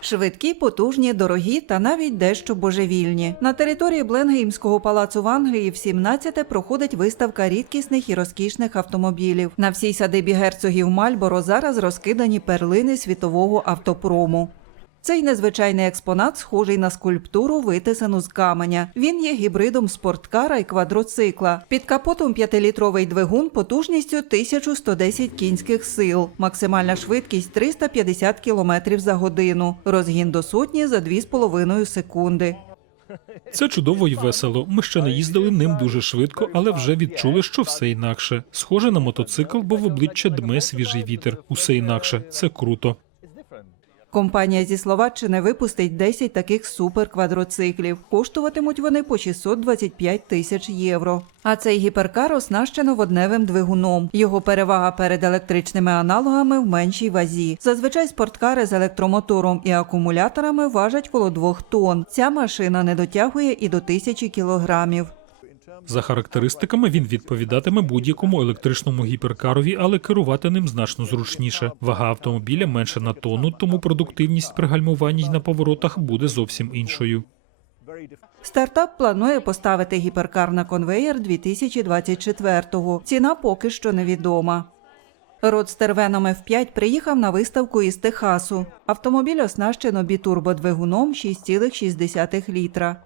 Швидкі, потужні, дорогі та навіть дещо божевільні. На території Бленгеймського палацу в Англії в 17-те проходить виставка рідкісних і розкішних автомобілів. На всій садибі герцогів Мальборо зараз розкидані перлини світового автопрому. Цей незвичайний експонат схожий на скульптуру, витисану з каменя. Він є гібридом спорткара і квадроцикла. Під капотом 5-літровий двигун потужністю 1110 кінських сил. Максимальна швидкість 350 км за годину. Розгін до сотні за 2,5 секунди. Це чудово і весело. Ми ще не їздили ним дуже швидко, але вже відчули, що все інакше. Схоже на мотоцикл, бо в обличчя дме свіжий вітер. Усе інакше. Це круто. Компанія зі Словаччини випустить 10 таких суперквадроциклів. Коштуватимуть вони по 625 тисяч євро. А цей гіперкар оснащено водневим двигуном. Його перевага перед електричними аналогами в меншій вазі. Зазвичай спорткари з електромотором і акумуляторами важать коло 2 тонн. Ця машина не дотягує і до тисячі кілограмів. За характеристиками він відповідатиме будь-якому електричному гіперкарові, але керувати ним значно зручніше. Вага автомобіля менше на тонну, тому продуктивність при гальмуванні на поворотах буде зовсім іншою. Стартап планує поставити гіперкар на конвеєр 2024-го. Ціна поки що невідома. Родстер Venom F5 приїхав на виставку із Техасу. Автомобіль оснащено бітурбодвигуном 6,6 літра.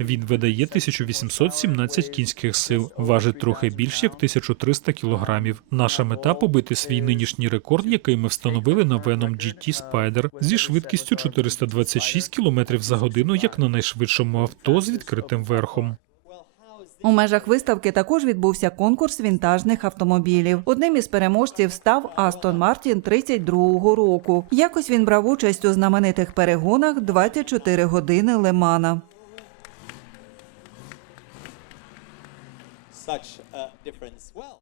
Він видає 1817 кінських сил, важить трохи більш як 1300 кілограмів. Наша мета побити свій нинішній рекорд, який ми встановили на Venom GT Spider зі швидкістю 426 км за годину, як на найшвидшому авто з відкритим верхом. У межах виставки також відбувся конкурс вінтажних автомобілів. Одним із переможців став Астон Мартін 32-го року. Якось він брав участь у знаменитих перегонах 24 години Лемана. such a difference. Well,